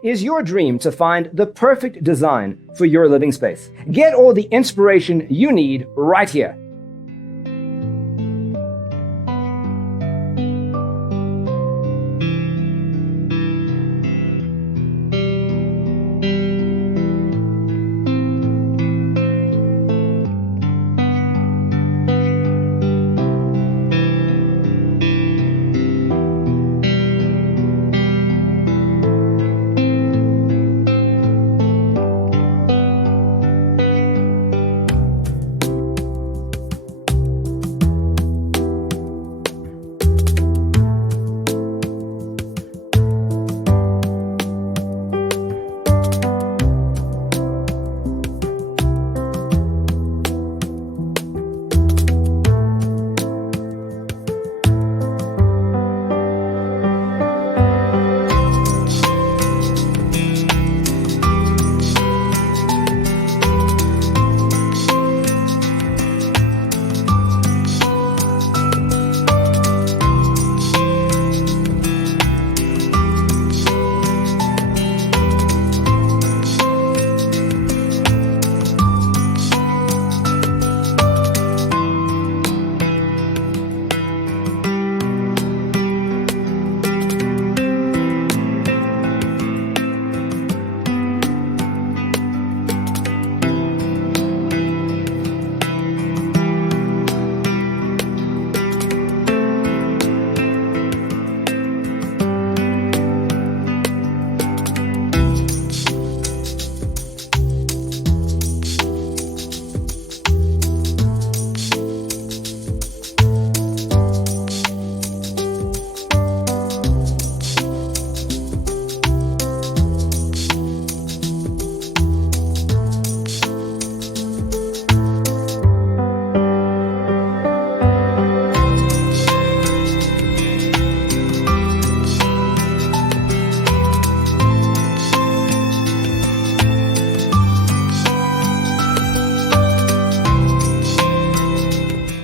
Is your dream to find the perfect design for your living space? Get all the inspiration you need right here.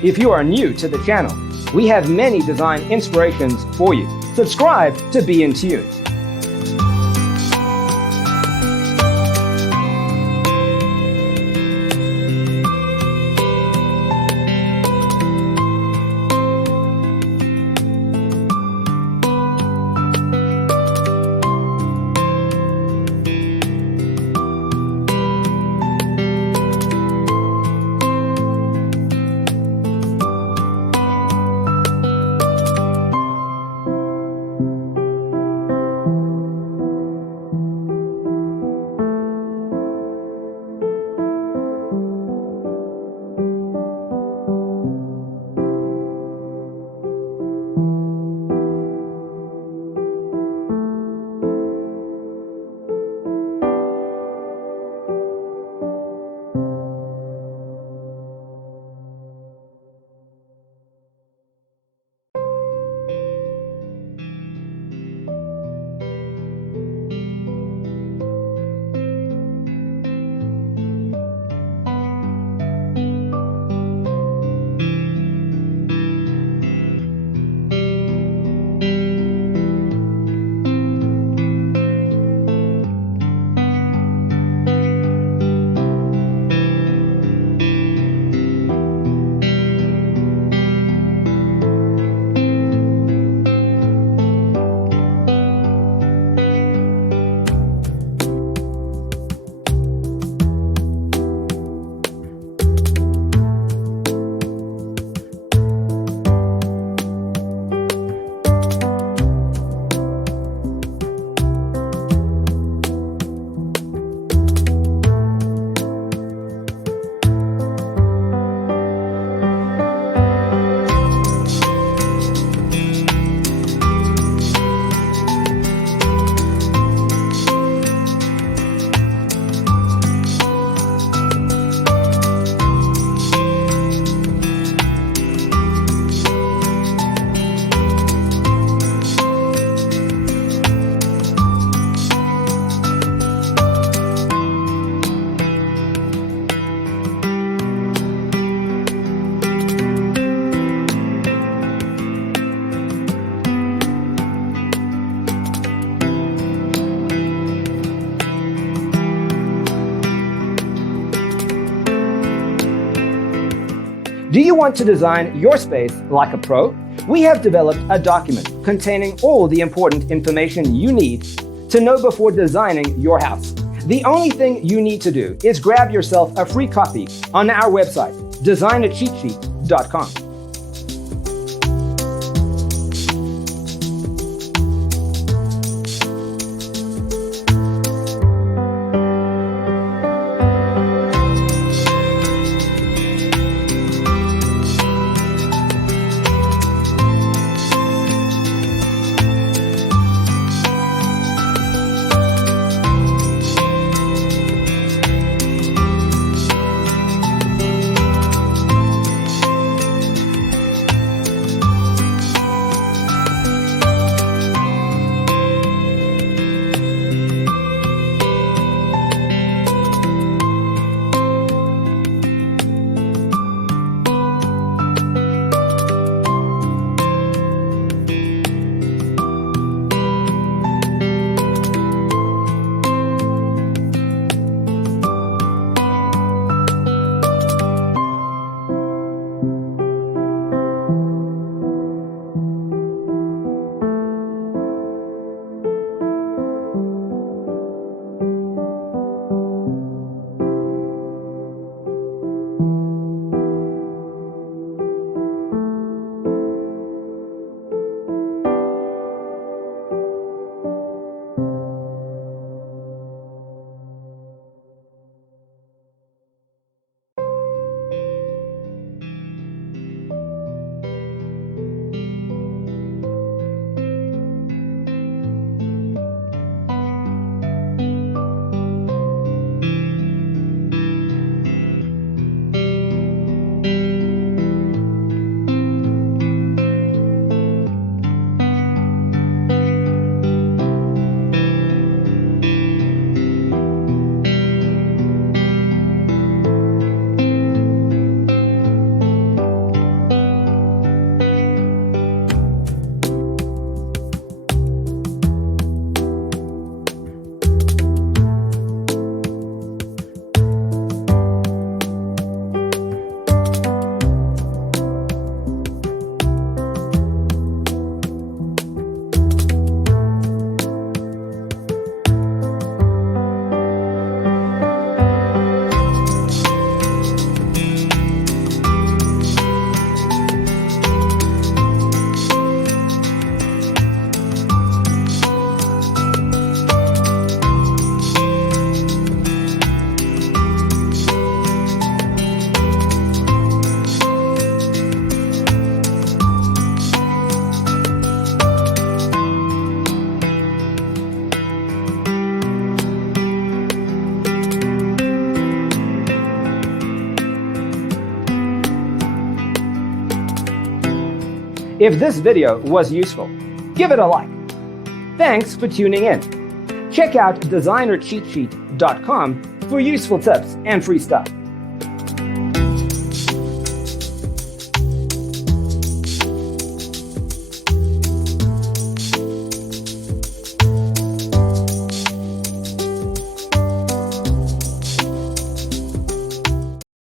If you are new to the channel, we have many design inspirations for you. Subscribe to be in tune. Do you want to design your space like a pro? We have developed a document containing all the important information you need to know before designing your house. The only thing you need to do is grab yourself a free copy on our website, designercheatsheet.com. If this video was useful, give it a like. Thanks for tuning in. Check out designercheatsheet.com for useful tips and free stuff.